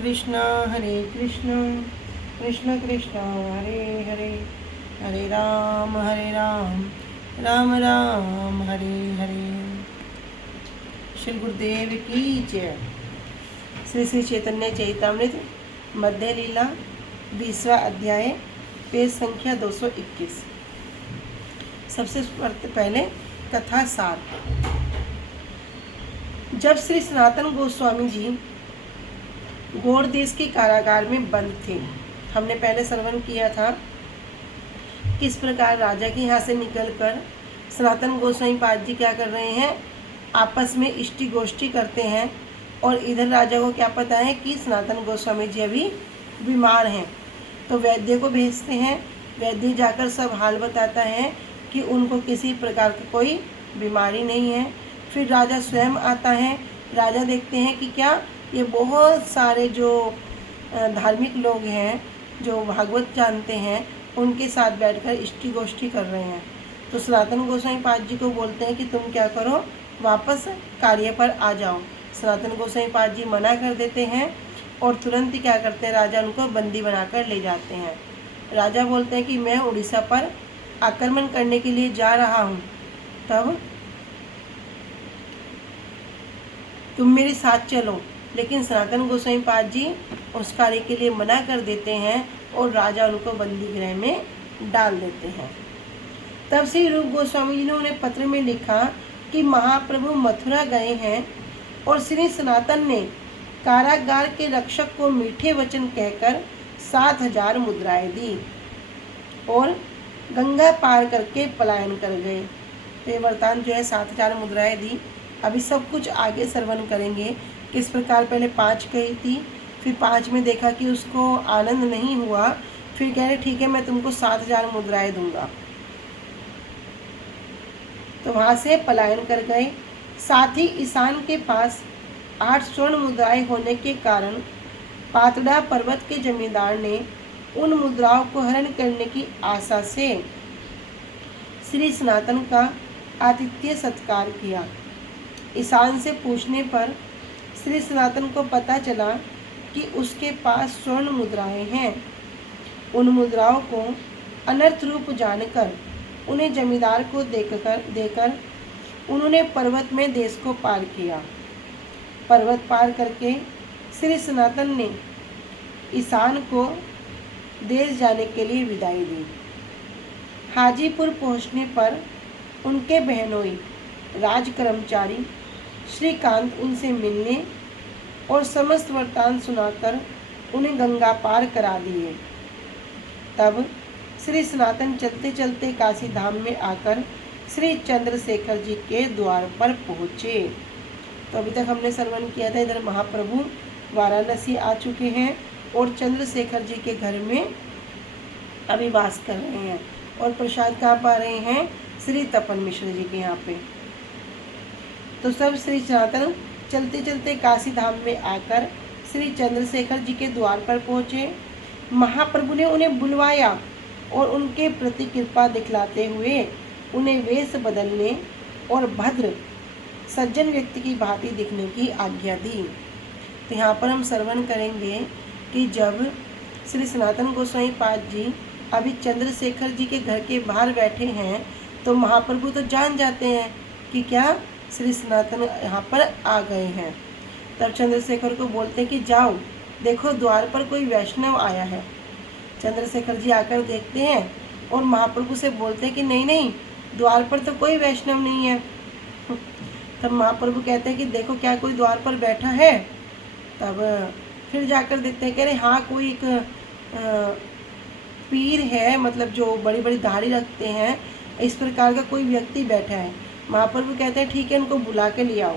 कृष्ण हरे कृष्ण कृष्ण कृष्ण हरे हरे हरे राम राम राम हरे हरे। श्री गुरुदेव की जय। श्री श्री चैतन्य चैतामृत मध्य लीला 20वां अध्याय पेज संख्या 221। सबसे पहले कथा सार। जब श्री सनातन गोस्वामी जी गौड़ देश के कारागार में बंद थे, हमने पहले श्रवण किया था किस प्रकार राजा के यहाँ से निकलकर सनातन गोस्वामी पाद जी क्या कर रहे हैं, आपस में इष्टि गोष्ठी करते हैं। और इधर राजा को क्या पता है कि सनातन गोस्वामी जी अभी बीमार हैं, तो वैद्य को भेजते हैं। वैद्य जाकर सब हाल बताता है कि उनको किसी प्रकार की कोई बीमारी नहीं है। फिर राजा स्वयं आता है। राजा देखते हैं कि क्या ये बहुत सारे जो धार्मिक लोग हैं, जो भागवत जानते हैं, उनके साथ बैठकर इष्टि गोष्ठी कर रहे हैं। तो सनातन गोस्वामी पाद जी को बोलते हैं कि तुम क्या करो, वापस कार्य पर आ जाओ। सनातन गोस्वामी पाद जी मना कर देते हैं और तुरंत ही क्या करते हैं, राजा उनको बंदी बनाकर ले जाते हैं। राजा बोलते हैं कि मैं उड़ीसा पर आक्रमण करने के लिए जा रहा हूँ, तब तुम मेरे साथ चलो। लेकिन सनातन गोस्वामी पाद जी उस कार्य के लिए मना कर देते हैं और राजा उनको बंदी गृह में डाल देते हैं। तब श्री रूप गोस्वामी जी ने उन्हें पत्र में लिखा कि महाप्रभु मथुरा गए हैं और श्री सनातन ने कारागार के रक्षक को मीठे वचन कहकर 7,000 मुद्राएं दी और गंगा पार करके पलायन कर गए। तो ये वरदान जो है 7,000 मुद्राएं दी। अभी सब कुछ आगे श्रवण करेंगे किस प्रकार। पहले 5 कही थी, फिर 5 में देखा कि उसको आनंद नहीं हुआ, फिर कह रहे ठीक है मैं तुमको 7,000 मुद्राएं दूंगा। तो वहाँ से पलायन कर गए। साथ ही ईशान के पास 8 स्वर्ण मुद्राएं होने के कारण पातड़ा पर्वत के जमींदार ने उन मुद्राओं को हरण करने की आशा से श्री सनातन का आतिथ्य सत्कार किया। ईशान से पूछने पर श्री सनातन को पता चला कि उसके पास स्वर्ण मुद्राएं हैं। उन मुद्राओं को अनर्थ रूप जानकर उन्हें जमींदार को देकर उन्होंने पर्वत में देश को पार किया। पर्वत पार करके श्री सनातन ने ईशान को देश जाने के लिए विदाई दी। हाजीपुर पहुंचने पर उनके बहनोई राज कर्मचारी श्रीकांत उनसे मिलने और समस्त वृत्तांत सुनाकर उन्हें गंगा पार करा दिए। तब श्री सनातन चलते चलते काशी धाम में आकर श्री चंद्रशेखर जी के द्वार पर पहुँचे। तो अभी तक हमने श्रवण किया था, इधर महाप्रभु वाराणसी आ चुके हैं और चंद्रशेखर जी के घर में अभी वास कर रहे हैं। और प्रसाद कहाँ पा रहे हैं, श्री तपन मिश्र जी के यहाँ पे। तो सब श्री सनातन चलते चलते काशी धाम में आकर श्री चंद्रशेखर जी के द्वार पर पहुँचे। महाप्रभु ने उन्हें बुलवाया और उनके प्रति कृपा दिखलाते हुए उन्हें वेश बदलने और भद्र सज्जन व्यक्ति की भांति दिखने की आज्ञा दी। तो यहाँ पर हम श्रवण करेंगे कि जब श्री सनातन गोस्वामी पाद जी अभी चंद्रशेखर जी के घर के बाहर बैठे हैं, तो महाप्रभु तो जान जाते हैं कि क्या श्री सनातन यहाँ पर आ गए हैं। तब चंद्रशेखर को बोलते हैं कि जाओ देखो द्वार पर कोई वैष्णव आया है। चंद्रशेखर जी आकर देखते हैं और महाप्रभु से बोलते हैं कि नहीं नहीं, द्वार पर तो कोई वैष्णव नहीं है। तब महाप्रभु कहते हैं कि देखो क्या कोई द्वार पर बैठा है। तब फिर जाकर देखते हैं, कह रहे हाँ कोई एक पीर है, मतलब जो बड़ी बड़ी दाढ़ी रखते हैं, इस प्रकार का कोई व्यक्ति बैठा है। महाप्रभु कहते हैं ठीक है इनको बुला के ले आओ।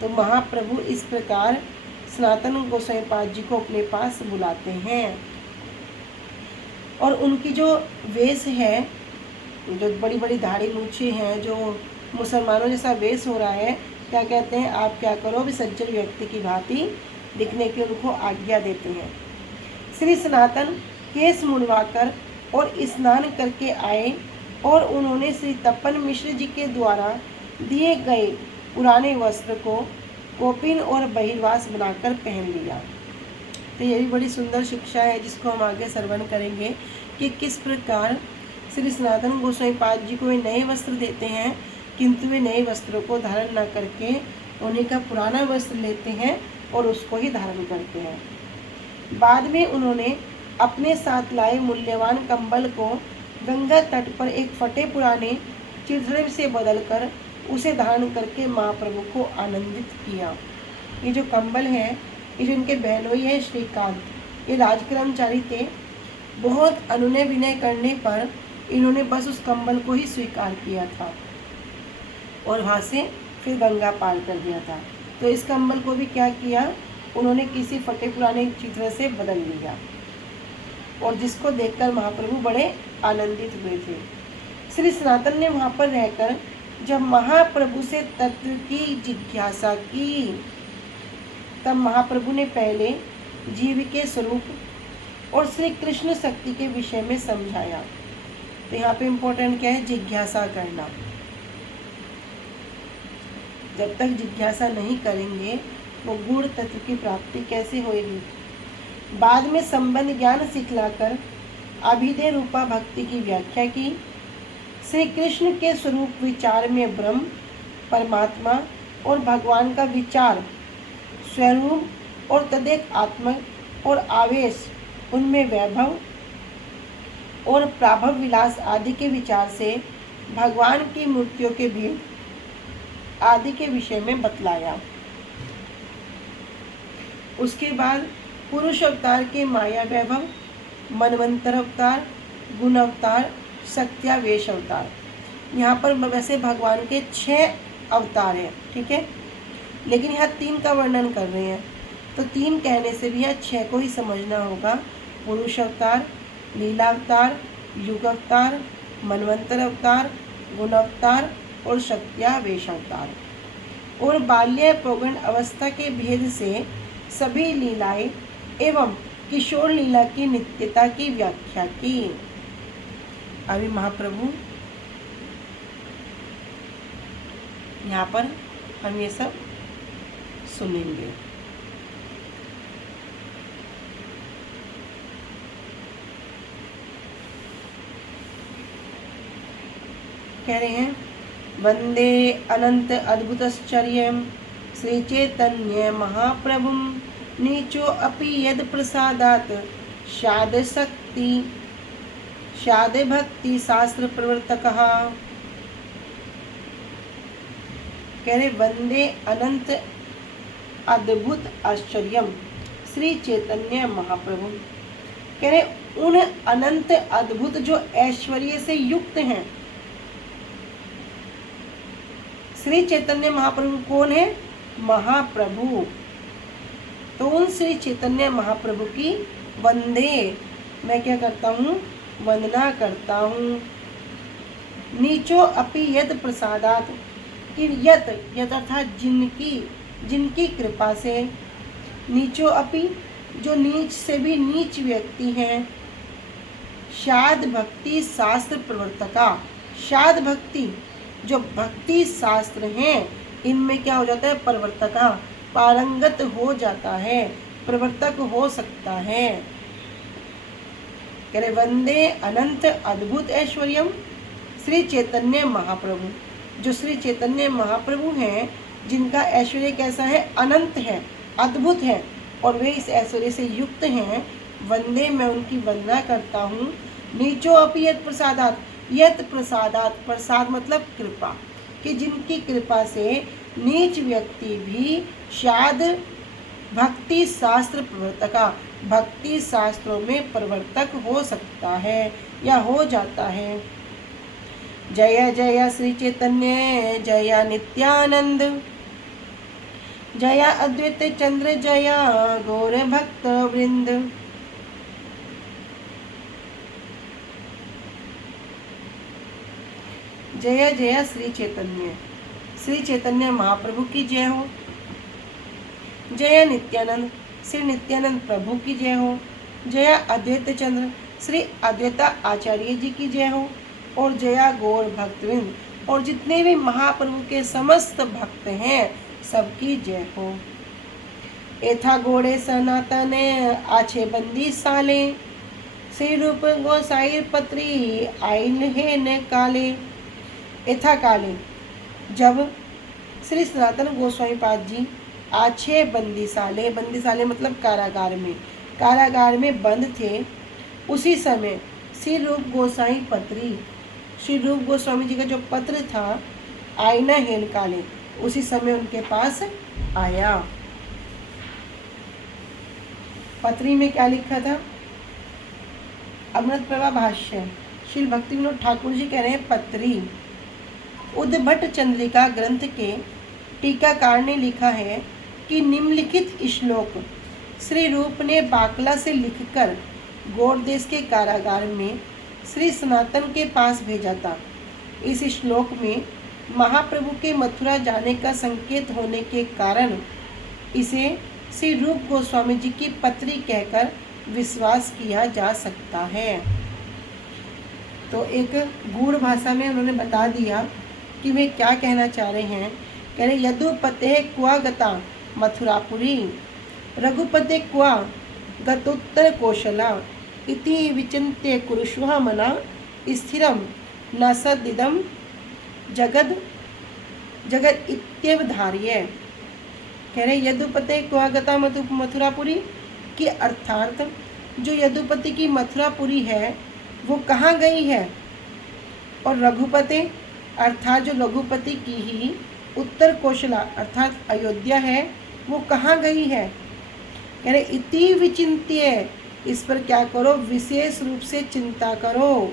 तो महाप्रभु इस प्रकार सनातन गोस्वामी पाद जी को अपने पास बुलाते हैं और उनकी जो वेश है, जो बड़ी बड़ी दाढ़ी मूछें हैं, जो मुसलमानों जैसा वेश हो रहा है, क्या कहते हैं आप क्या करो, भी सज्जन व्यक्ति की भांति दिखने की उनको आज्ञा देते हैं। श्री सनातन केस मुड़वाकर और स्नान करके आए और उन्होंने श्री तपन मिश्र जी के द्वारा दिए गए पुराने वस्त्र को कोपिन और बहिर्वास बनाकर पहन लिया। तो ये भी बड़ी सुंदर शिक्षा है जिसको हम आगे श्रवण करेंगे कि किस प्रकार श्री सनातन गोस्वामी पाद जी को वे नए वस्त्र देते हैं, किंतु वे नए वस्त्रों को धारण न करके उन्हीं का पुराना वस्त्र लेते हैं और उसको ही धारण करते हैं। बाद में उन्होंने अपने साथ लाए मूल्यवान कंबल को गंगा तट पर एक फटे पुराने चिथड़े से बदलकर उसे धारण करके महाप्रभु को आनंदित किया। ये जो कंबल है, ये जो इनके बहनोई है श्रीकांत, ये राजकर्मचारी थे। बहुत अनुनय विनय करने पर इन्होंने बस उस कंबल को ही स्वीकार किया था और वहाँ से फिर गंगा पार कर दिया था। तो इस कंबल को भी क्या किया, उन्होंने किसी फटे पुराने चित्र से बदल लिया और जिसको देखकर महाप्रभु बड़े आनंदित हुए थे। श्री सनातन ने वहाँ पर रहकर जब महाप्रभु से तत्व की जिज्ञासा की, तब महाप्रभु ने पहले जीव के स्वरूप और श्री कृष्ण शक्ति के विषय में समझाया। तो यहाँ पे इम्पोर्टेंट क्या है, जिज्ञासा करना। जब तक जिज्ञासा नहीं करेंगे वो गूढ़ तत्व की प्राप्ति कैसे होगी। बाद में संबंध ज्ञान सिखलाकर अभिधेय रूपा भक्ति की व्याख्या की। श्री कृष्ण के स्वरूप विचार में ब्रह्म, परमात्मा और भगवान का विचार, स्वरूप और तदेक आत्मक और आवेश, उनमें वैभव और प्राभव विलास आदि के विचार से भगवान की मूर्तियों के भेद आदि के विषय में बतलाया। उसके बाद पुरुष अवतार के माया वैभव, मनवंतर अवतार, गुण अवतार, शक्त्यावेश अवतार। यहाँ पर वैसे भगवान के 6 अवतार हैं, ठीक है, लेकिन यहाँ 3 का वर्णन कर रहे हैं। तो 3 कहने से भी यहाँ 6 को ही समझना होगा। पुरुष अवतार, लीला अवतार, युग अवतार, मनवंतर अवतार, गुण अवतार और शक्त्यावेश अवतार। और बाल्य प्रौगण अवस्था के भेद से सभी लीलाएं एवं किशोर लीला की नित्यता की व्याख्या की। अभी महाप्रभु यहाँ पर हम ये सब सुनेंगे। कह रहे हैं, वंदे अनंत अद्भुतश्चर्यं श्री चैतन्य महाप्रभुं नीचो अपि यद प्रसादात् शाद शक्ति शाद भक्ति शास्त्र प्रवर्तकः। कह रहे वंदे अनंत अद्भुत आश्चर्यम श्री चैतन्य महाप्रभु। कह रहे उन अनंत अद्भुत जो ऐश्वर्य से युक्त हैं। श्री चैतन्य महाप्रभु कौन है? महाप्रभु। तो उन श्री चैतन्य महाप्रभु की वंदे, मैं क्या करता हूँ? वंदना करता हूँ। नीचो अपि यद प्रसादात, कि यत अर्थात जिनकी कृपा से, नीचो अपि जो नीच से भी नीच व्यक्ति हैं, शाद भक्ति शास्त्र प्रवर्तका, शाद भक्ति जो भक्ति शास्त्र हैं इनमें क्या हो जाता है? प्रवर्तका, पारंगत हो जाता है, प्रवर्तक हो सकता है। कह रहे वंदे अनंत अद्भुत ऐश्वर्यम श्री चैतन्य महाप्रभु। जो श्री चैतन्य महाप्रभु हैं जिनका ऐश्वर्य कैसा है? अनंत है, अद्भुत है और वे इस ऐश्वर्य से युक्त हैं। वंदे, मैं उनकी वंदना करता हूँ। नीचो अपि यत् प्रसादात, यत् प्रसादात, प्रसाद मतलब कृपा, कि जिनकी कृपा से नीच व्यक्ति भी शाद भक्ति शास्त्र प्रवर्तका, भक्ति शास्त्रों में प्रवर्तक हो सकता है या हो जाता है। जय जय श्री चैतन्य जय नित्यानंद, जय अद्वैत चंद्र जय गौर भक्त वृंद। जय जय श्री चैतन्य, श्री चैतन्य महाप्रभु की जय हो। जय नित्यानंद, श्री नित्यानंद प्रभु की जय हो। जय अद्वैत चंद्र, श्री अद्वैता आचार्य जी की जय हो। और जया गौर भक्तवृंद, और जितने भी महाप्रभु के समस्त भक्त हैं सबकी जय हो। एथा घोड़े सनातन आछे बंदी साले, श्री रूप गोसाई पत्री आइन है न काले। एथा काले, जब श्री सनातन गोस्वामी पाद जी आछे बंदी साले मतलब कारागार में बंद थे, उसी समय श्री रूप गोसाई पत्री, श्री रूप गोस्वामी जी का जो पत्र था, आईना हेन काले, उसी समय उनके पास आया। पत्री में क्या लिखा था? अमृत प्रभा भाष्य। श्री भक्ति विनोद ठाकुर जी कह रहे हैं पत्री। उद्भट चंद्रिका ग्रंथ के टीकाकार ने लिखा है कि निम्नलिखित श्लोक श्री रूप ने बाकला से लिखकर गौड़ देश के कारागार में श्री सनातन के पास भेजा था। इस श्लोक में महाप्रभु के मथुरा जाने का संकेत होने के कारण इसे श्री रूप गोस्वामी जी की पत्री कहकर विश्वास किया जा सकता है। तो एक गूढ़ भाषा में उन्होंने बता दिया कि वे क्या कहना चाह रहे हैं। कह रहे यदुपते क्वा गता मथुरापुरी, रघुपते क्वा गतोत्तर कौशला, इति विचिन्त्य कुरुष्व मना स्थिरम न सदिदम जगद इत्यवधार्य। कह रहे यदुपते क्वा गता मथुरापुरी की अर्थात जो यदुपति की मथुरापुरी है वो कहाँ गई है, और रघुपति अर्थात जो रघुपति की ही उत्तर कौशला अर्थात अयोध्या है वो कहाँ गई है। कह रहे इति विचिन्त्य, इस पर क्या करो, विशेष रूप से चिंता करो।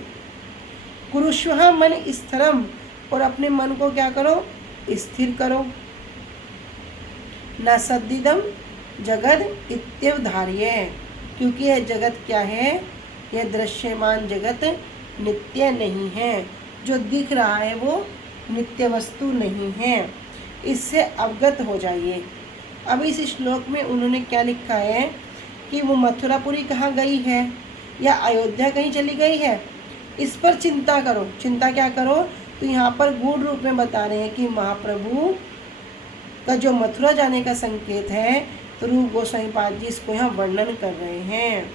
कुरुष्व मन स्थिरम, और अपने मन को क्या करो, स्थिर करो। न सद्दिदम जगद इत्यवधार्य, क्योंकि यह जगत क्या है, यह दृश्यमान जगत नित्य नहीं है, जो दिख रहा है वो नित्य वस्तु नहीं है, इससे अवगत हो जाइए। अब इस श्लोक में उन्होंने क्या लिखा है कि वो मथुरापुरी कहाँ गई है या अयोध्या कहीं चली गई है, इस पर चिंता करो। चिंता क्या करो, तो यहाँ पर गूढ़ रूप में बता रहे हैं कि महाप्रभु का जो मथुरा जाने का संकेत है, तो रूप गोस्वामी पाद जी इसको यहाँ वर्णन कर रहे हैं।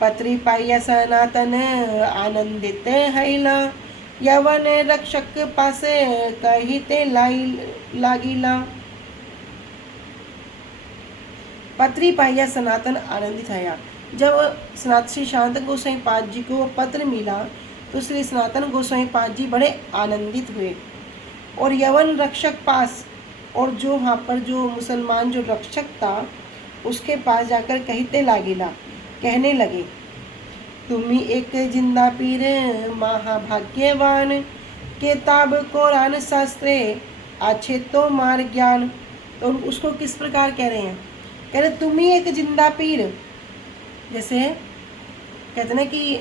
पत्री पाइया सनातन आनंदित हैला, यवन रक्षक पासे कहिते लागिला। पत्री पाइया सनातन आनंदित है। जब श्री सनातन गोस्वामी पाद जी को पत्र मिला तो श्री सनातन गोस्वामी पाद जी बड़े आनंदित हुए, और यवन रक्षक पास, और जो वहाँ पर जो मुसलमान जो रक्षक था उसके पास जाकर कहने लगे, तुम्ही एक जिंदा पीर महाभाग्यवान, किताब कुरान शास्त्रे अच्छे तो मार ज्ञान। तो उसको किस प्रकार कह रहे हैं, कह रहे तुम ही एक जिंदा पीर, जैसे कहते ना कि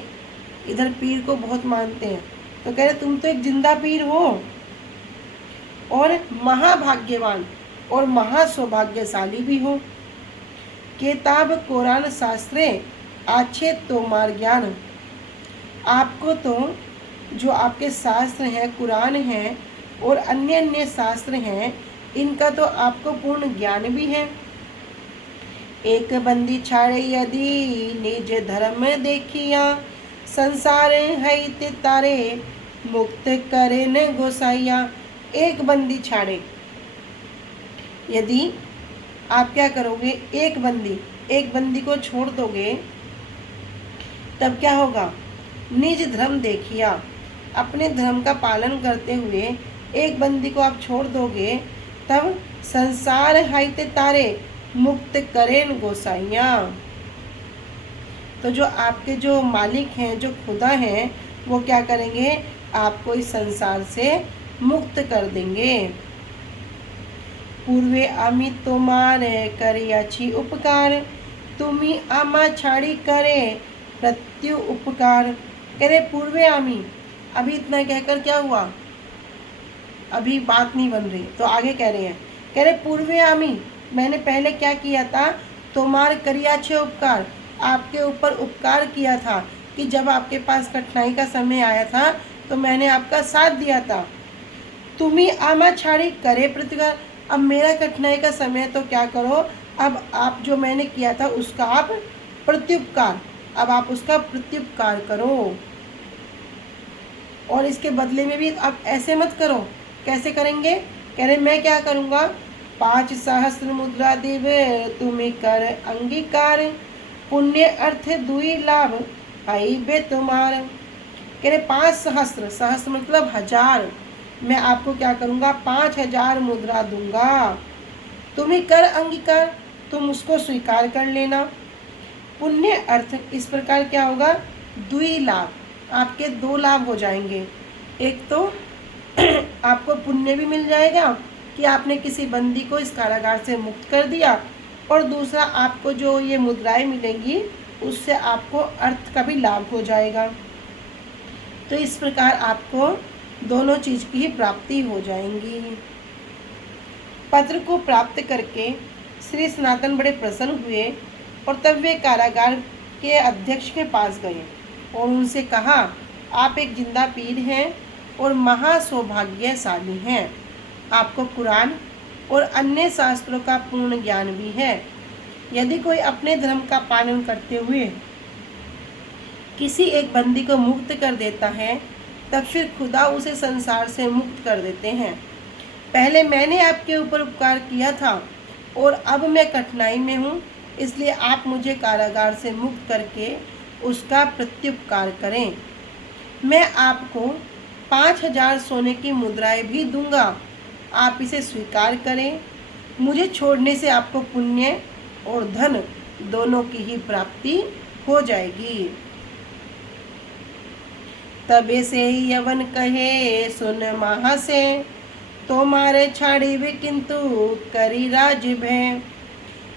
इधर पीर को बहुत मानते हैं, तो कह रहे तुम तो एक जिंदा पीर हो, और महाभाग्यवान और महासौभाग्यशाली भी हो। किताब कुरान शास्त्रे अच्छे तोमार ज्ञान, आपको तो जो आपके शास्त्र हैं, कुरान हैं और अन्य अन्य शास्त्र हैं, इनका तो आपको पूर्ण ज्ञान भी है। एक बंदी छाड़े यदि निज धर्म देखिया, संसार है तारे मुक्त करे न गोसाइया। एक बंदी छाड़े, यदि आप क्या करोगे, एक बंदी को छोड़ दोगे तब क्या होगा, निज धर्म देखिया, अपने धर्म का पालन करते हुए एक बंदी को आप छोड़ दोगे, तब संसार हाइते तारे मुक्त करें गोसाइया। तो जो आपके जो मालिक हैं, जो खुदा हैं, वो क्या करेंगे, आपको इस संसार से मुक्त कर देंगे। पूर्वे आमी तुम्हारे करी अच्छी उपकार, तुम्ही आमा छाड़ी करे प्रत्यु उपकार। करे पूर्वे आमी, अभी इतना कहकर क्या हुआ, अभी बात नहीं बन रही, तो आगे कह रहे हैं, कह रहे पूर्वे आमी, मैंने पहले क्या किया था, तुम्हारे करिया छे उपकार, आपके ऊपर उपकार किया था कि जब आपके पास कठिनाई का समय आया था तो मैंने आपका साथ दिया था। तुम्ही आमा छाड़ी करे प्रत्युपकार। अब मेरा कठिनाई का समय तो क्या करो, अब आप जो मैंने किया था उसका आप प्रत्युपकार, अब आप उसका प्रत्युपकार करो। और इसके बदले में भी आप ऐसे मत करो। कैसे करेंगे? कह रहे मैं क्या करूँगा, 5 सहस्त्र मुद्रा देवे तुम्हें कर अंगीकार, पुण्य अर्थ दुई लाभ आई बे तुम्हार। कह रहे 5 सहस्त्र, सहस्त्र मतलब 1000, मैं आपको क्या करूँगा 5000 मुद्रा दूंगा। तुम्हें कर अंगीकार, तुम उसको स्वीकार कर लेना। पुण्य अर्थ, इस प्रकार क्या होगा, द्वि लाभ, आपके 2 लाभ हो जाएंगे। एक तो आपको पुण्य भी मिल जाएगा कि आपने किसी बंदी को इस कारागार से मुक्त कर दिया, और दूसरा आपको जो ये मुद्राएं मिलेंगी उससे आपको अर्थ का भी लाभ हो जाएगा। तो इस प्रकार आपको दोनों चीज़ की ही प्राप्ति हो जाएंगी। पत्र को प्राप्त करके श्री सनातन बड़े प्रसन्न हुए और तब वे कारागार के अध्यक्ष के पास गए और उनसे कहा, आप एक जिंदा पीर हैं और महासौभाग्यशाली हैं। आपको कुरान और अन्य शास्त्रों का पूर्ण ज्ञान भी है। यदि कोई अपने धर्म का पालन करते हुए किसी एक बंदी को मुक्त कर देता है, तब फिर खुदा उसे संसार से मुक्त कर देते हैं। पहले मैंने आपके ऊपर उपकार किया था और अब मैं कठिनाई में हूँ, इसलिए आप मुझे कारागार से मुक्त करके उसका प्रत्युपकार करें। मैं आपको 5000 सोने की मुद्राएं भी दूंगा, आप इसे स्वीकार करें। मुझे छोड़ने से आपको पुण्य और धन दोनों की ही प्राप्ति हो जाएगी। तबे से ही यवन कहे सुन महा से, तो मारे छाड़ी वे किंतु करी राज भय।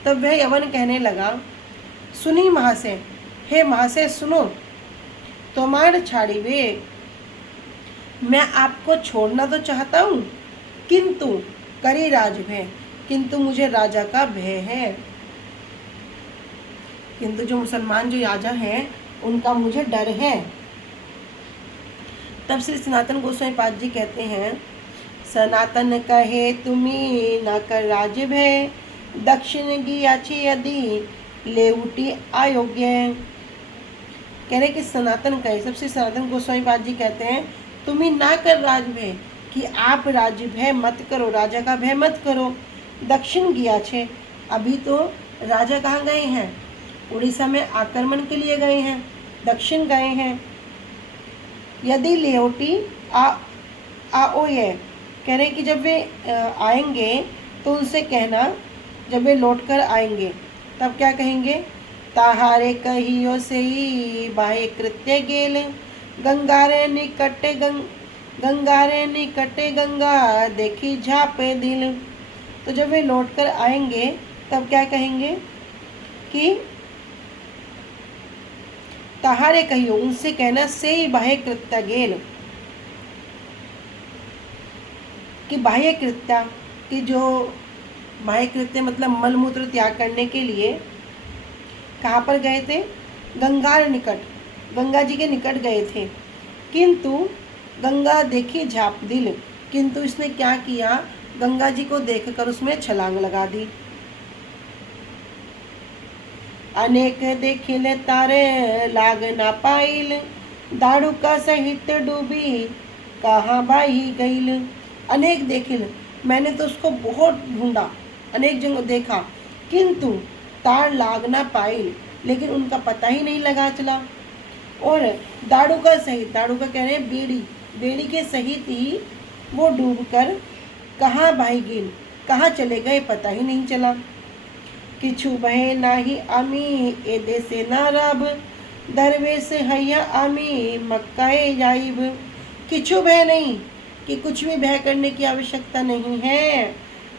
तब वह यवन कहने लगा, सुनी महाशय, हे महाशय सुनो, तोमार छाड़ी वे, मैं आपको छोड़ना तो चाहता हूँ, किंतु करी राज भय, किंतु मुझे राजा का भय है। किंतु जो मुसलमान जो राजा हैं उनका मुझे डर है। तब श्री सनातन गोस्वामी पाद जी कहते हैं, सनातन कहे तुम्ही न कर राज भय, दक्षिण गियाछि यदि ले उठी अयोग्य। कह रहे कि सनातन कहे, सबसे सनातन गोस्वामी पाद जी कहते हैं, तुम्ही ना कर राज भय, कि आप राज भय मत करो, राजा का भय मत करो। दक्षिण गियाछि, अभी तो राजा कहाँ गए हैं, उड़ीसा में आक्रमण के लिए गए हैं, दक्षिण गए हैं। यदि लेओटी आओ ये, कह रहे कि जब वे आएंगे तो उनसे कहना, जब वे लौट कर आएंगे तब क्या कहेंगे, ताहारे कहियो से ही बाहे कृत्य गेल, गंगारे निकटे गंगारे निकटे गंगा देखी झापे दिल। तो जब वे लौट कर आएंगे तब क्या कहेंगे कि ताहारे कहियो, उनसे कहना से ही बाह्य कृत्य गेल, कि बाह्य कृत्य कि जो बाह्य कृत्य मतलब मलमूत्र त्याग करने के लिए कहाँ पर गए थे, गंगार निकट, गंगा जी के निकट गए थे। किंतु गंगा देखी झाप दिल, किंतु इसने क्या किया, गंगा जी को देखकर उसमें छलांग लगा दी। अनेक देखिले तारे लाग ना पाइल, दाड़ू का सहित डूबी कहाँ बाही गईल। अनेक देखिल, मैंने तो उसको बहुत ढूंढा, अनेक जगह देखा, किंतु तार लाग ना पाइल, लेकिन उनका पता ही नहीं लगा चला। और दाड़ू का सहित, दाड़ू का कह रहे हैं बेड़ी, बेड़ी के सहित ही वो डूबकर कहाँ बाही गिल, कहाँ चले गए पता ही नहीं चला। किछु बहे नाही आमी ए देसे नाराब, दरवेश हैया आमी मक्काए जाइब। किछु भय नहीं, कि कुछ भी भय करने की आवश्यकता नहीं है।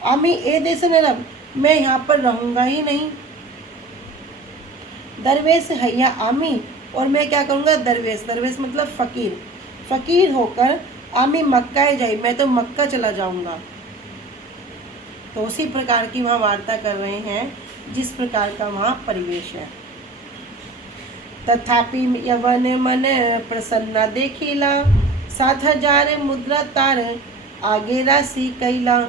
आमी ए देश नाराब, मैं यहाँ पर रहूँगा ही नहीं। दरवेश हैया आमी, और मैं क्या करूँगा, दरवेश, दरवेश मतलब फ़कीर, फ़कीर होकर आमी मक्काए जाई, मैं तो मक्का चला जाऊँगा। तो उसी प्रकार की वहाँ वार्ता कर रहे हैं जिस प्रकार का वहाँ परिवेश है। तथापि यवन मन प्रसन्ना देखिला, 7000 मुद्रा तार आगे राशि कैला।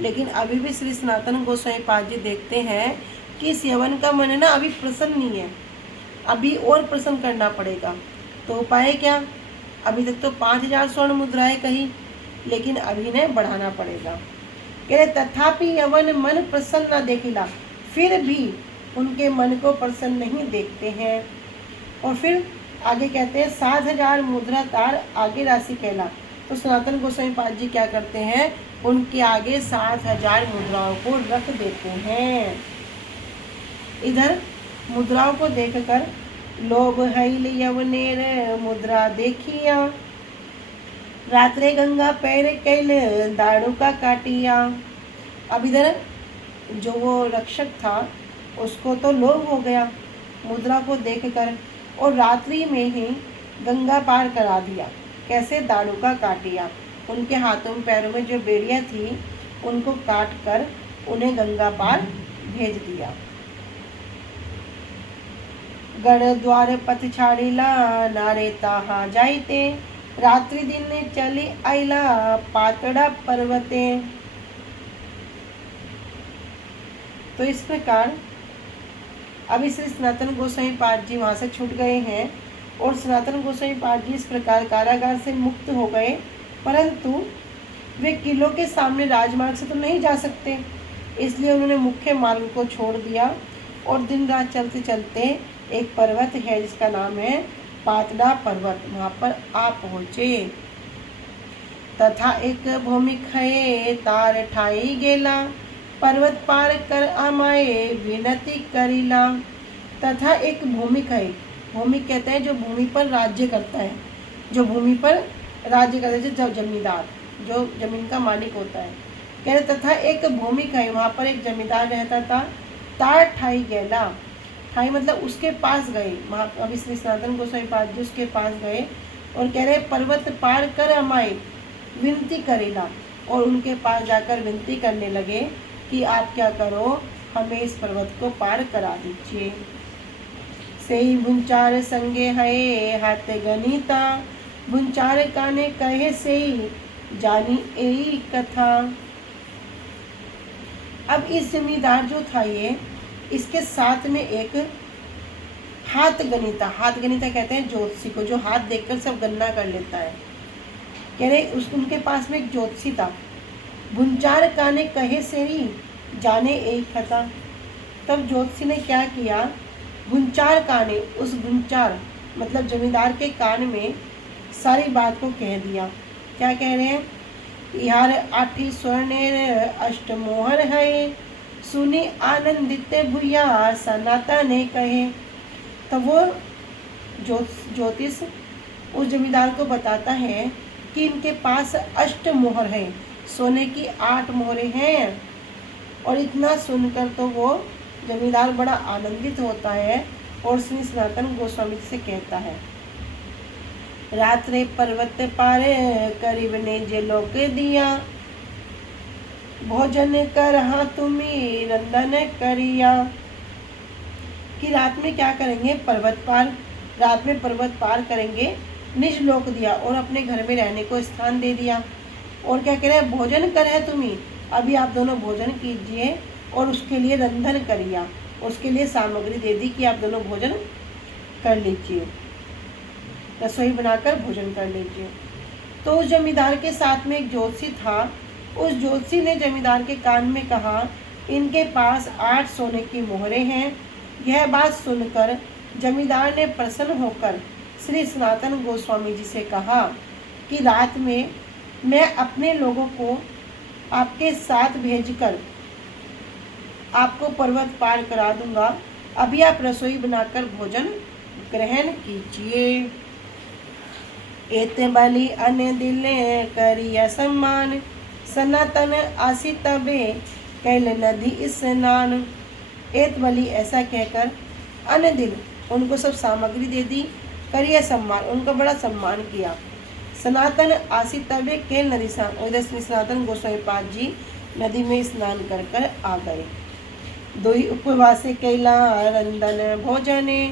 लेकिन अभी भी श्री सनातन गोस्वामी पाद जी देखते हैं कि इस यवन का मन है ना अभी प्रसन्न नहीं है, अभी और प्रसन्न करना पड़ेगा। तो उपाय क्या? अभी तक तो 5000 स्वर्ण मुद्राएं कही, लेकिन अभी ने बढ़ाना पड़ेगा। कह रहे तथापि यवन मन प्रसन्न न देखिला, फिर भी उनके मन को प्रसन्न नहीं देखते हैं। और फिर आगे कहते हैं 7000 मुद्रा तार आगे राशि कहला। तो सनातन गोस्वामी पाद जी क्या करते हैं, उनके आगे 7000 मुद्राओं को रख देते हैं। इधर मुद्राओं को देखकर लोभ हैल यवनेर मुद्रा देखिया, रात्रे गंगा पैर कैल दाड़ू का काटिया। अब इधर जो वो रक्षक था उसको तो लोभ हो गया मुद्रा को देखकर, और रात्रि में ही गंगा पार करा दिया। कैसे? दाड़ू का काटिया, उनके हाथों में पैरों में जो बेड़ियां थी उनको काट कर उन्हें गंगा पार भेज दिया। गढ़ द्वार पथ छाड़ीला, नारे ताहा जाइते, रात्रि दिन चली आइला पातड़ा पर्वते। तो इस प्रकार अभी श्री सनातन गोस्वामी पाद जी वहाँ से छूट गए हैं और सनातन गोस्वामी पाद जी इस प्रकार कारागार से मुक्त हो गए, परंतु वे किलों के सामने राजमार्ग से तो नहीं जा सकते, इसलिए उन्होंने मुख्य मार्ग को छोड़ दिया और दिन रात चलते चलते एक पर्वत है जिसका नाम है पातड़ा पर्वत, वहाँ पर आ पहुँचे। तथा एक भूमिक है तार ठाई गेला, पर्वत पार कर आमाए विनती करीला। तथा एक भूमिक है, भूमिक कहते हैं जो भूमि पर राज्य करता है, जो भूमि पर राज्य करता है, जो जमींदार, जो जमीन का मालिक होता है। कह रहे तथा एक भूमिक है, वहाँ पर एक जमींदार रहता था। तार ठाई गेला, ठाई मतलब उसके पास गए, वहाँ अभी श्री सनातन गोस्वामी पाद जी उसके पास गए और कह रहे पर्वत पार कर अमाए विनती करेला, और उनके पास जाकर विनती करने लगे कि आप क्या करो, हमें इस पर्वत को पार करा दीजिए। सही भुंचार संगे है हाथ गनीता, भुंचार काने कहे से जानी यही कथा। अब इस जमींदार जो था ये, इसके साथ में एक हाथ गनीता, हाथ गनीता कहते हैं ज्योतिषी को, जो हाथ देखकर सब गणना कर लेता है। कह रहे उनके पास में एक ज्योतिषी था। भुंचार काने कहे से ही जाने एक कथा। तब ज्योतिषी ने क्या किया, भुंचार काने, उस भुंचार मतलब जमींदार के कान में सारी बात को कह दिया। क्या कह रहे हैं, यार 8 स्वर्णेर अष्टमोहर है, सुनी आनंदित भूया सनातन ने कहे। तब वो ज्योतिष उस जमींदार को बताता है कि इनके पास अष्टमोहर है, सोने की 8 मोहरें हैं। और इतना सुनकर तो वो जमींदार बड़ा आनंदित होता है और श्री सनातन गोस्वामी से कहता है, रात्रे पर्वत पार करीब ने जे लोक दिया, भोजन कर हाँ तुम्हें रंदन करिया। कि रात में क्या करेंगे, पर्वत पार, रात में पर्वत पार करेंगे, निज लोक दिया और अपने घर में रहने को स्थान दे दिया। और क्या कह रहे हैं, भोजन कर है तुम्हें, अभी आप दोनों भोजन कीजिए, और उसके लिए रंधन करिया, उसके लिए सामग्री दे दी कि आप दोनों भोजन कर लीजिए, रसोई बनाकर भोजन कर लीजिए। तो उस जमींदार के साथ में एक ज्योतिषी था। उस ज्योतिषी ने जमींदार के कान में कहा, इनके पास 8 सोने की मोहरें हैं। यह बात सुनकर जमींदार ने प्रसन्न होकर श्री सनातन गोस्वामी जी से कहा कि रात में मैं अपने लोगों को आपके साथ भेजकर आपको पर्वत पार करा दूंगा, अभी आप रसोई बनाकर भोजन ग्रहण कीजिए। एत बलि अन्य दिल करिया सम्मान, सनातन आसी तबे कैल नदी स्नान। एत बलि ऐसा कहकर अन्य दिल, उनको सब सामग्री दे दी, करिया सम्मान, उनका बड़ा सम्मान किया। सनातन आसी तबे कैल नदी स्नान, उधर श्री सनातन गोस्वामी पाद जी नदी में स्नान कर कर आ गए। दोई उपवासे कैला रंदन भोजने,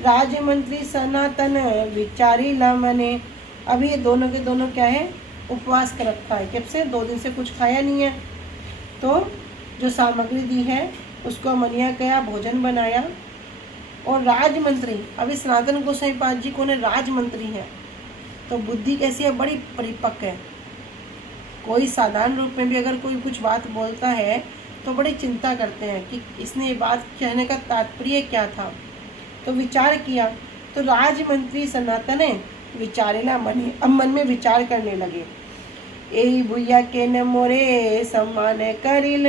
राजमंत्री सनातन विचारी ला मने। अभी ये दोनों के दोनों क्या है, उपवास कर रखा है, कब से? 2 दिन से कुछ खाया नहीं है। तो जो सामग्री दी है उसको मनिया गया, भोजन बनाया। और राजमंत्री, अभी सनातन गोसाई पाद जी कौन है? राजमंत्री है। तो बुद्धि कैसी है? बड़ी परिपक्व है। कोई साधारण रूप में भी अगर कोई कुछ बात बोलता है तो बड़ी चिंता करते हैं कि इसने ये बात कहने का तात्पर्य क्या था। तो विचार किया। तो राजमंत्री सनातन है विचारेला मने, अब मन में विचार करने लगे। ए भूया के न मोरे सम्मान करिल,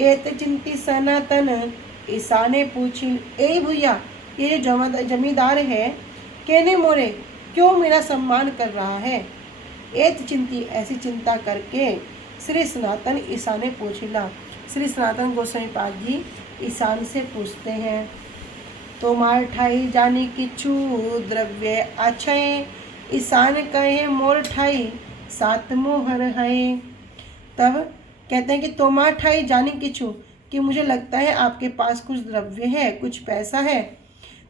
एत चिंती सनातन ईसाने पूछी। ए भूया, ये जो जमींदार है, केने मोरे, क्यों मेरा सम्मान कर रहा है? एत चिंती, ऐसी चिंता करके श्री सनातन ईशान पूछिला। श्री सनातन गोस्वामी पाद जी ईशान से पूछते हैं, तो मार ठाई जानी किछु द्रव्य अक्षय, ईशान कहे मोर ठाई 7 मोहर है। तब कहते हैं कि तोमार ठाई जानी किछु, कि मुझे लगता है आपके पास कुछ द्रव्य है, कुछ पैसा है।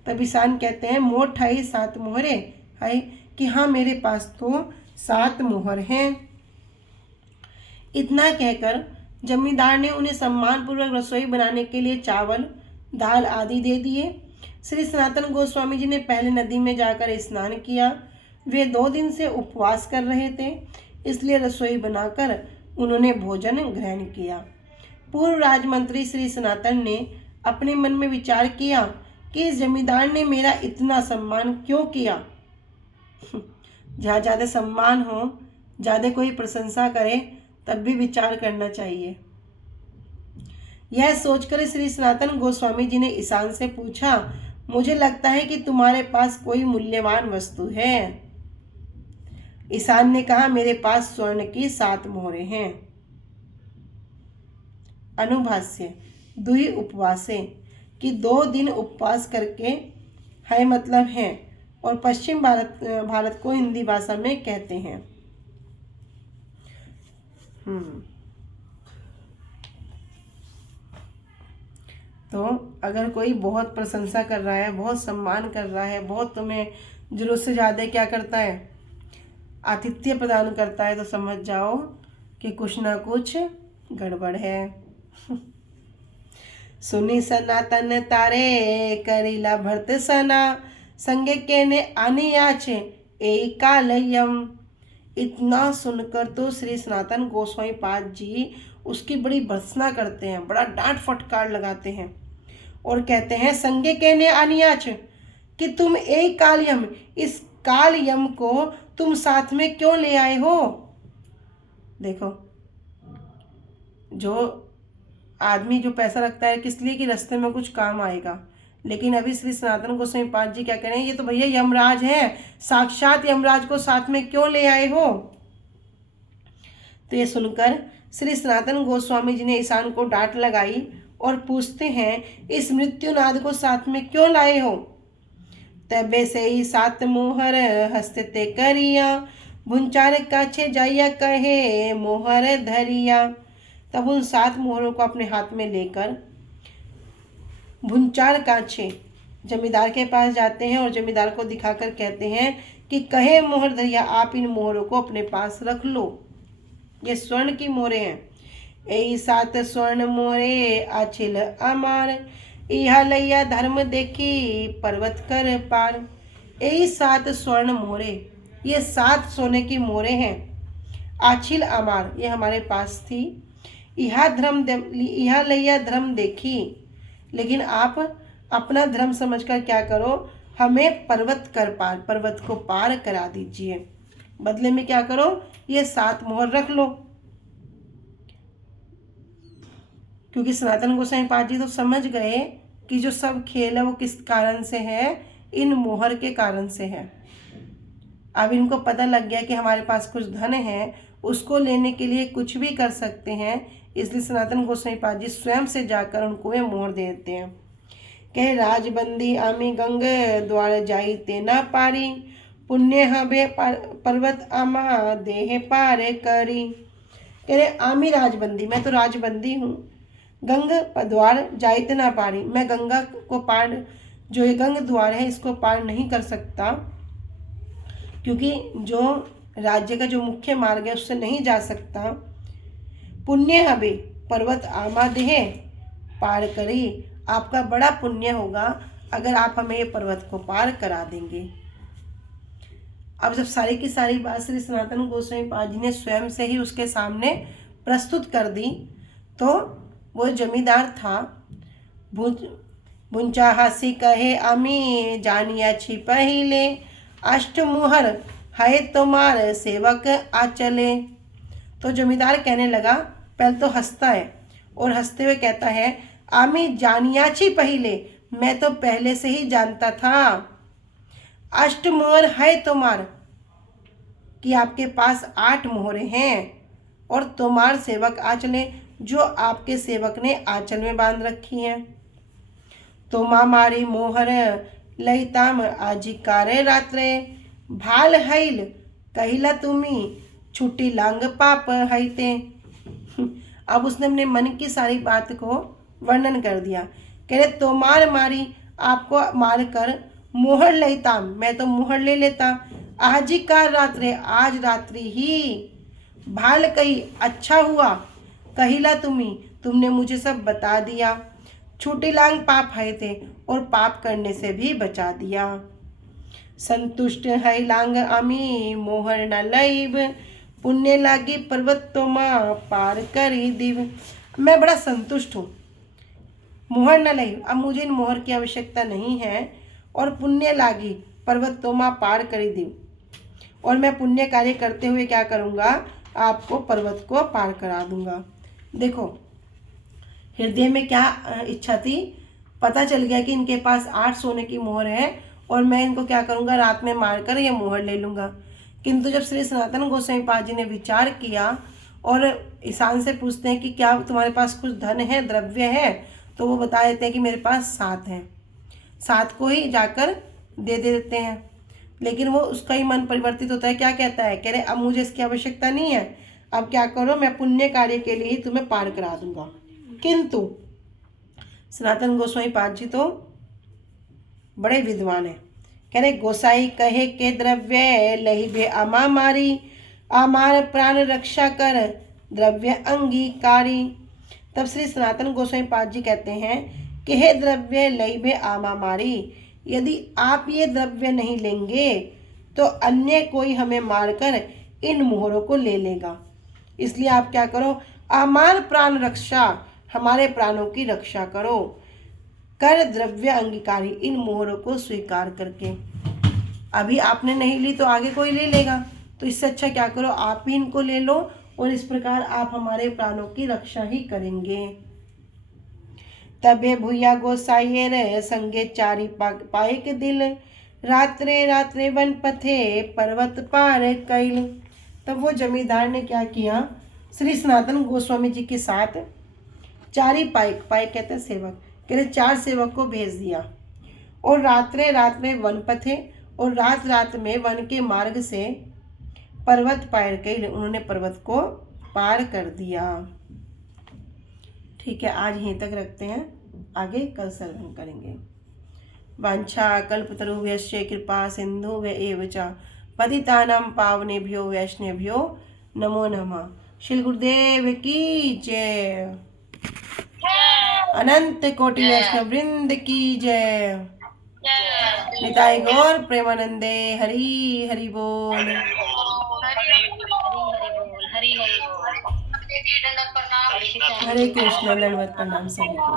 तब ईशान कहते हैं मोर ठाई 7 मोहरे है, कि हाँ मेरे पास तो 7 मोहर हैं। इतना कहकर जमींदार ने उन्हें सम्मानपूर्वक रसोई बनाने के लिए चावल, दाल आदि दे दिए। श्री सनातन गोस्वामी जी ने पहले नदी में जाकर स्नान किया। वे 2 दिन से उपवास कर रहे थे, इसलिए रसोई बनाकर उन्होंने भोजन ग्रहण किया। पूर्व राजमंत्री श्री सनातन ने अपने मन में विचार किया कि इस जमींदार ने मेरा इतना सम्मान क्यों किया। जहाँ ज़्यादा सम्मान हो, ज़्यादा कोई प्रशंसा करे, तब भी विचार करना चाहिए। यह सोचकर श्री सनातन गोस्वामी जी ने ईशान से पूछा, मुझे लगता है कि तुम्हारे पास कोई मूल्यवान वस्तु है। ईशान ने कहा, मेरे पास स्वर्ण की 7 मोहरें हैं। अनुभाष्य, दुई उपवासे, कि 2 दिन उपवास करके है मतलब है, और पश्चिम भारत को हिंदी भाषा में कहते हैं। तो अगर कोई बहुत प्रशंसा कर रहा है, बहुत सम्मान कर रहा है, बहुत तुम्हें जरूरत से ज़्यादा क्या करता है, आतिथ्य प्रदान करता है, तो समझ जाओ कि कुछ ना कुछ गड़बड़ है। सुनी सनातन तारे करीला भरत सना, संगे केने आनियाचे ए कालयम। इतना सुनकर तो श्री सनातन गोस्वामी पाद जी उसकी बड़ी भर्त्सना करते हैं, बड़ा डांट फटकार लगाते हैं और कहते हैं, संगे केने आनियाच, कि तुम एक कालयम, इस कालयम को तुम साथ में क्यों ले आए हो। देखो, जो आदमी जो पैसा रखता है किस लिए, कि रास्ते में कुछ काम आएगा। लेकिन अभी श्री सनातन गोस्वामी पाद जी क्या कह रहे हैं, ये तो भैया यमराज हैं, साक्षात यमराज को साथ में क्यों ले आए हो। तो ये सुनकर श्री सनातन गोस्वामी जी ने ईशान को डांट लगाई और पूछते हैं, इस मृत्युनाद को साथ में क्यों लाए हो। तबे से ही 7 मोहर हस्ते करिया, भुंचार काछे जाइया कहे मोहर धरिया। तब उन 7 मोहरों को अपने हाथ में लेकर भुंचार काछे जमींदार के पास जाते हैं और जमींदार को दिखाकर कहते हैं कि कहे मोहर धरिया, आप इन मोहरों को अपने पास रख लो। ये स्वर्ण की मोहरें हैं। यही 7 स्वर्ण मोहरे आछिल अमार, इहा लैया धर्म देखी पर्वत कर पार। यही 7 स्वर्ण मोहरे, ये 7 सोने की मोहरें हैं। आछिल अमार, ये हमारे पास थी। इहा लैया धर्म देखी, लेकिन आप अपना धर्म समझकर क्या करो, हमें पर्वत कर पार, पर्वत को पार करा दीजिए। बदले में क्या करो, ये 7 मोहर रख लो। क्योंकि सनातन गोसाई पाद जी तो समझ गए कि जो सब खेल है वो किस कारण से है, इन मोहर के कारण से है। अब इनको पता लग गया कि हमारे पास कुछ धन है, उसको लेने के लिए कुछ भी कर सकते हैं, इसलिए सनातन गोस्वामी पाद जी स्वयं से जाकर उनको ये मोहर दे देते हैं। कहे राजबंदी आमी गंग द्वार जाई तेना पारी, पुण्य हबे पर्वत आमा देह पारे करी। कह रहे आमी राजबंदी, मैं तो राजबंदी हूँ। गंग द्वार जाइत ना पारी, मैं गंगा को पार, जो ये गंग द्वार है इसको पार नहीं कर सकता, क्योंकि जो राज्य का जो मुख्य मार्ग है उससे नहीं जा सकता। पुण्य हबे पर्वत आमा देह पार करी, आपका बड़ा पुण्य होगा अगर आप हमें ये पर्वत को पार करा देंगे। अब जब सारी की सारी बात श्री सनातन गोस्वामी पाद जी ने स्वयं से ही उसके सामने प्रस्तुत कर दी, तो वो जमींदार था बुंचा हसी कहे अमी जानिया छी पहिले, अष्टमुहर है तुम्हार सेवक आचले। तो जमींदार कहने लगा, पहले तो हंसता है और हंसते हुए कहता है, आमी जानिया छी पहिले, मैं तो पहले से ही जानता था। अष्टमुहर है तुम्हार, कि आपके पास 8 मोहरे हैं, और तुम्हार सेवक आंचलें, जो आपके सेवक ने आंचल में बांध रखी हैं। तोमा मारी मोहर लईताम आजिकारे रात्रे, भाल हैल कहिला तुम्ही छुट्टी लांग पाप हैते। अब उसने अपने मन की सारी बात को वर्णन कर दिया। कह रहे तोमार मारी, आपको मार कर, मोहर लईताम, मैं तो मोहर ले लेता, आजिकार रात्रे, आज रात्रि ही, भाल कही, अच्छा हुआ, कहिला तुम्ही, तुमने मुझे सब बता दिया, छूटी लांग पाप है थे, और पाप करने से भी बचा दिया। संतुष्ट है लांग अमी मोहर न लईब, पुण्य लागी पर्वत तो माँ पार करी दिव। मैं बड़ा संतुष्ट हूँ, मोहर न लईब, अब मुझे इन मोहर की आवश्यकता नहीं है, और पुण्य लागी पर्वत तो माँ पार करी दिव, और मैं पुण्य कार्य करते हुए क्या करूँगा, आपको पर्वत को पार करा दूंगा। देखो हृदय में क्या इच्छा थी, पता चल गया कि इनके पास 8 सोने की मोहर है, और मैं इनको क्या करूँगा, रात में मारकर ये मोहर ले लूँगा। किंतु जब श्री सनातन गोस्वामी पाद जी ने विचार किया और ईशान से पूछते हैं कि क्या तुम्हारे पास कुछ धन है, द्रव्य है, तो वो बता देते हैं कि मेरे पास 7 हैं, 7 को ही जाकर दे देते हैं। लेकिन वो उसका ही मन परिवर्तित होता है, क्या कहता है, कह रहे अब मुझे इसकी आवश्यकता नहीं है, अब क्या करो, मैं पुण्य कार्य के लिए ही तुम्हें पार करा दूंगा। किंतु सनातन गोस्वामी पाद जी तो बड़े विद्वान हैं। कह रहे गोसाई कहे के द्रव्य लही भे अमा मारी, अमार प्राण रक्षा कर द्रव्य अंगीकारी। तब श्री सनातन गोस्वामी पाद जी कहते हैं कि हे द्रव्य लही भे आमा मारी, यदि आप ये द्रव्य नहीं लेंगे तो अन्य कोई हमें मारकर इन मोहरों को ले लेगा, इसलिए आप क्या करो, अमार प्राण रक्षा, हमारे प्राणों की रक्षा करो, कर द्रव्य अंगीकारी, इन मोहरों को स्वीकार करके। अभी आपने नहीं ली तो आगे कोई ले लेगा, तो इससे अच्छा क्या करो, आप ही इनको ले लो, और इस प्रकार आप हमारे प्राणों की रक्षा ही करेंगे। तबे भूया गोसाइये रे संगे चारी पाए के दिल, रात्रे रात्रे वन पथे पर्वत पार कैल। तब वो जमींदार ने क्या किया, श्री सनातन गोस्वामी जी के साथ चारी पाइक, पाइक कहते हैं सेवक, कहते 4 सेवक को भेज दिया, और रात्रे रात्रे वन पथे, और रात रात में वन के मार्ग से पर्वत पार कैल, उन्होंने पर्वत को पार कर दिया। ठीक है, आज यहीं तक रखते हैं, आगे कल श्रवण करेंगे। वांछा कल्पतरुभ्यश्च कृपा सिंधु एव च पतितानां पावनेभ्यो वैष्णवेभ्यो नमो नमः। श्री गुरुदेव की जय, अनंत कोटि वैष्णव वृंद की जय। निताई गौर प्रेमानंदे, हरि हरि बोल, हरे कृष्ण, दंडवत प्रणाम सभी को।